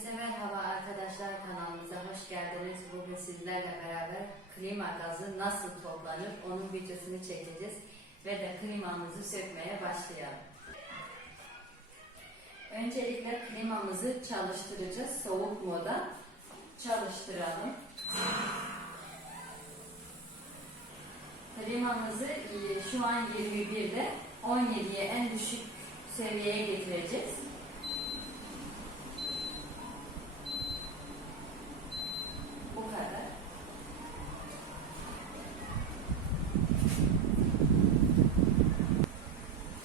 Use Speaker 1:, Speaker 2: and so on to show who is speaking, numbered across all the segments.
Speaker 1: Herkese Merhaba arkadaşlar kanalımıza hoş geldiniz. Bugün sizlerle beraber klima gazı nasıl toplanır onun videosunu çekeceğiz ve de klimamızı sökmeye başlayalım. Öncelikle klimamızı çalıştıracağız. Soğuk moda çalıştıralım. Klimamızı e, şu an 21'de 17'ye en düşük seviyeye getireceğiz. Bu kadar.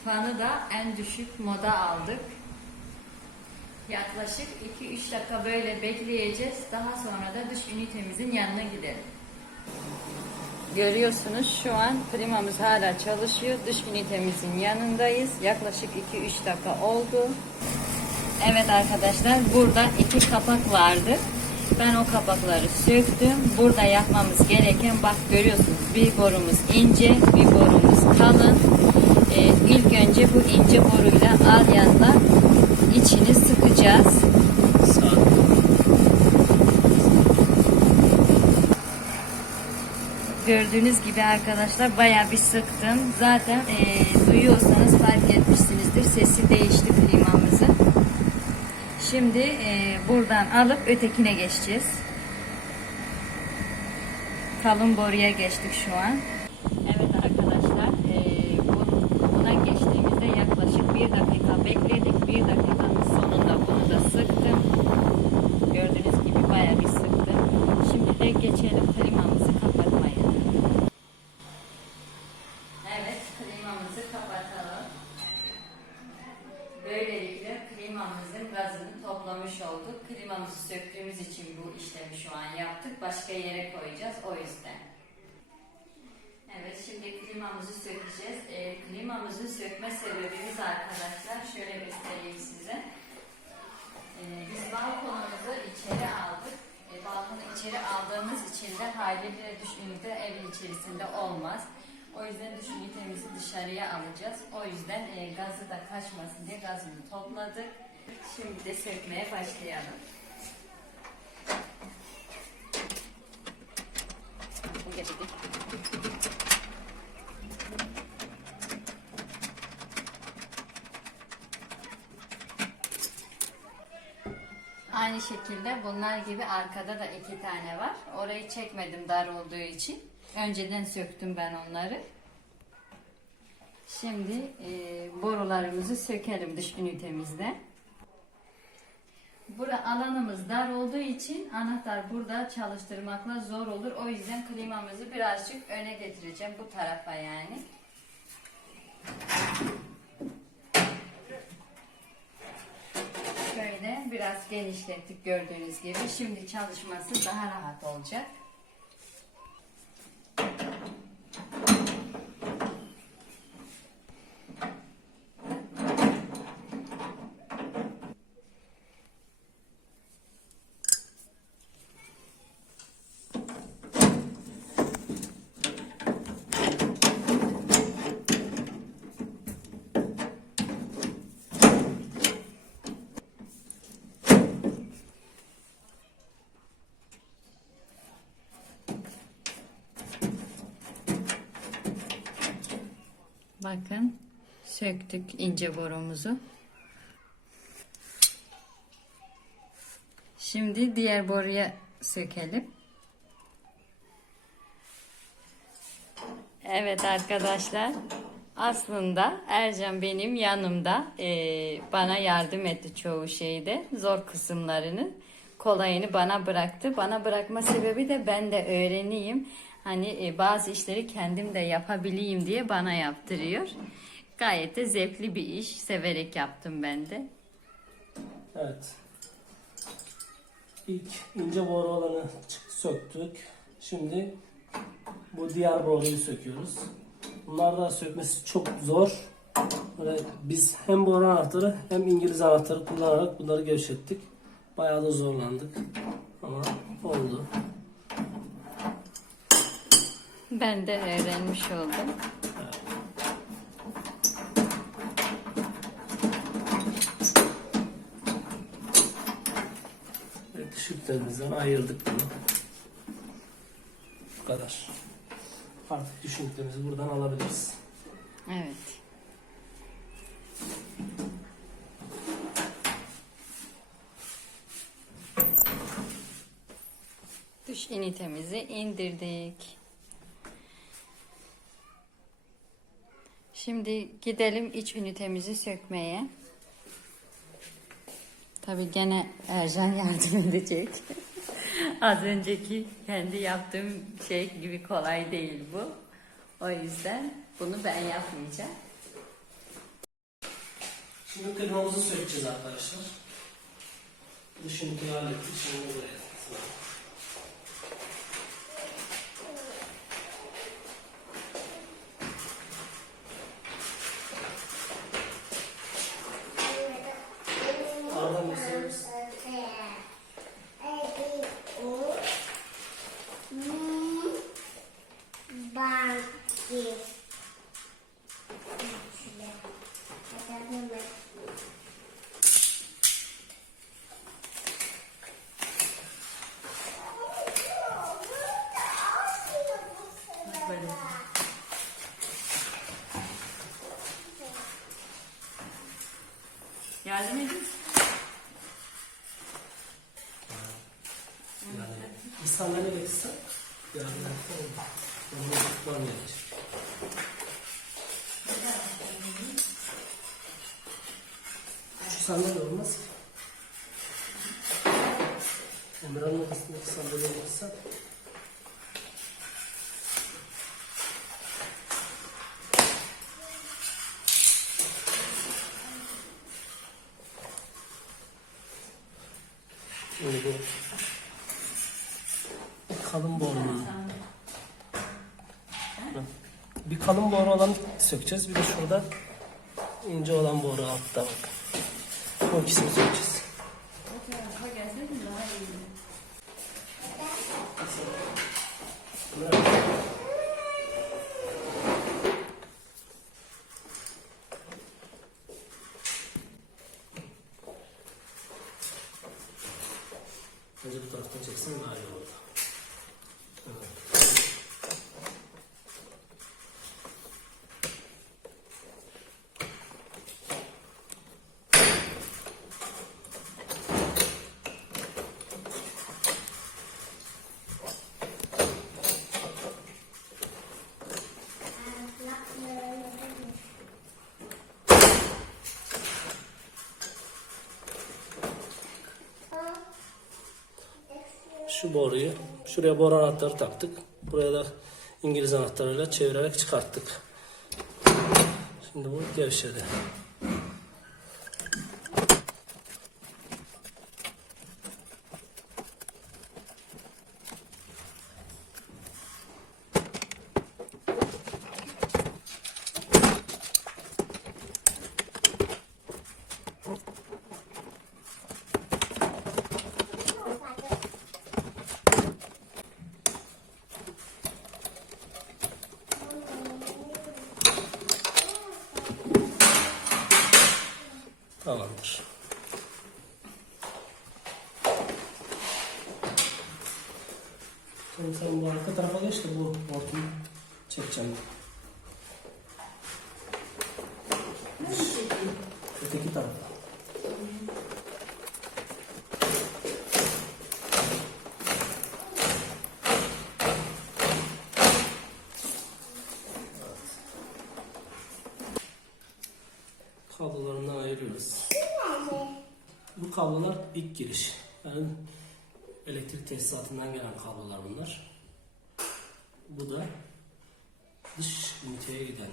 Speaker 1: Fanı da en düşük moda aldık. Yaklaşık 2-3 dakika böyle bekleyeceğiz. Daha sonra da dış ünitemizin yanına gidelim. Görüyorsunuz şu an klimamız hala çalışıyor. Dış ünitemizin yanındayız. Yaklaşık 2-3 dakika oldu. Evet arkadaşlar burada iki kapak vardı. Ben o kapakları söktüm. Burada yapmamız gereken bak görüyorsunuz bir borumuz ince bir borumuz kalın. İlk önce bu ince boruyla al yanına içini sıkacağız. Gördüğünüz gibi arkadaşlar bayağı bir sıktım. Zaten e, duyuyorsanız fark etmişsinizdir. Sesi değişti klimamızın. Şimdi e, buradan alıp ötekine geçeceğiz. Kalın boruya geçtik şu an. Evet arkadaşlar e, buna geçtiğimizde yaklaşık bir dakika bekledik. Bir dakikanın sonunda bunu da sıktım. Gördüğünüz gibi bayağı bir sıktım. Şimdi de geçelim klimamızı kapatmaya. Evet klimamızı kapatalım. Böylelikle klimamızın gazını toplamış olduk. Klimamızı söktüğümüz için bu işlemi şu an yaptık. Başka yere koyacağız o yüzden. Klimamızı sökeceğiz. E, klimamızı sökme sebebimiz arkadaşlar şöyle göstereyim size. E, biz balkonumuzu içeri aldık. E, balkonu içeri aldığımız için de haliyle dış ünite evin içerisinde olmaz. O yüzden dış ünitemizi dışarıya alacağız. O yüzden e, gazı da kaçmasın diye gazını topladık. Şimdi de sökmeye başlayalım. Bu getirdik. Aynı şekilde bunlar gibi arkada da iki tane var. Orayı çekmedim dar olduğu için. Önceden söktüm ben onları. Şimdi e, borularımızı sökelim dış ünitemizde. Burada alanımız dar olduğu için anahtar burada çalıştırmakla zor olur. O yüzden klimamızı birazcık öne getireceğim bu tarafa yani. Biraz genişlettik gördüğünüz gibi. Şimdi çalışması daha rahat olacak. Bakın söktük ince borumuzu. Şimdi diğer boruya sökelim. Evet arkadaşlar. Aslında Ercan benim yanımda eee, bana yardım etti çoğu şeyde. Zor kısımlarını kolayını bana bıraktı. Bana bırakma sebebi de ben de öğreneyim. Hani e, bazı işleri kendim de yapabileyim diye bana yaptırıyor. Gayet de zevkli bir iş. Severek yaptım ben de.
Speaker 2: Evet. İlk ince boru olanı söktük. Şimdi bu diğer boruyu söküyoruz. Bunlar da sökmesi çok zor. Böyle biz hem boru anahtarı hem İngiliz anahtarı kullanarak bunları gevşettik. Bayağı da zorlandık. Ama oldu.
Speaker 1: Ben de öğrenmiş oldum.
Speaker 2: Ve dış ünitelerimizden ayırdık bunu. Bu kadar. Artık dış ünitemizi buradan alabiliriz.
Speaker 1: Evet. Dış ünitemizi indirdik. Şimdi gidelim iç ünitemizi sökmeye. Tabii gene Ercan yardım edecek. Az önceki kendi yaptığım şey gibi kolay değil bu. O yüzden bunu ben yapmayacağım.
Speaker 2: Şimdi klimamızı sökeceğiz arkadaşlar. Dış üniteyi hallettik. Şimdi buraya. Oradan gösteririz.
Speaker 1: Böyle. Yardım edin.
Speaker 2: Yani yardım etsem olur. Onu tutmam gerekir. Şu sandalye olmaz ki. Emrah'ın odasındaki sandalye getirsen Şimdi bu kalın borunun bir kalın boru olan sökeceğiz. Bir de şurada ince olan boru altta bak. O ikisini sökeceğiz. Önce bu taraftan çeksen daha iyi olur. Boruyu şuraya boru anahtarı taktık. Buraya da İngiliz anahtarıyla çevirerek çıkarttık. Şimdi bu gevşedi. Tamamdır. Şimdi sen bu arka tarafa geç de bu hortumu çekeceğim. Öteki tarafa. Kablolarından ayırıyoruz. Bu kablolar ilk giriş. Yani elektrik tesisatından gelen kablolar bunlar. Bu da dış üniteye giden.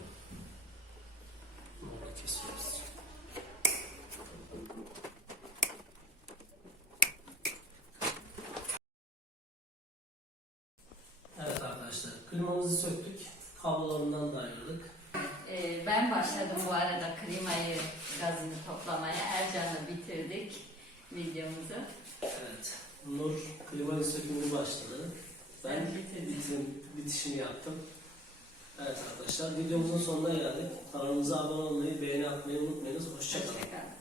Speaker 2: Burada kesiyoruz. Evet arkadaşlar, klimamızı söktük. Kablolarından da ayırdık.
Speaker 1: Ee, ben başladım bu arada klimayı gazını toplamaya. Ercan'la bitirdik videomuzu.
Speaker 2: Evet, Nur klimanın sökümünü başladı. Ben bitim, bitişini yaptım. Evet arkadaşlar, videomuzun sonuna geldik. Kanalımıza abone olmayı, beğeni atmayı unutmayınız. Hoşçakalın.
Speaker 1: Hoşçakalın.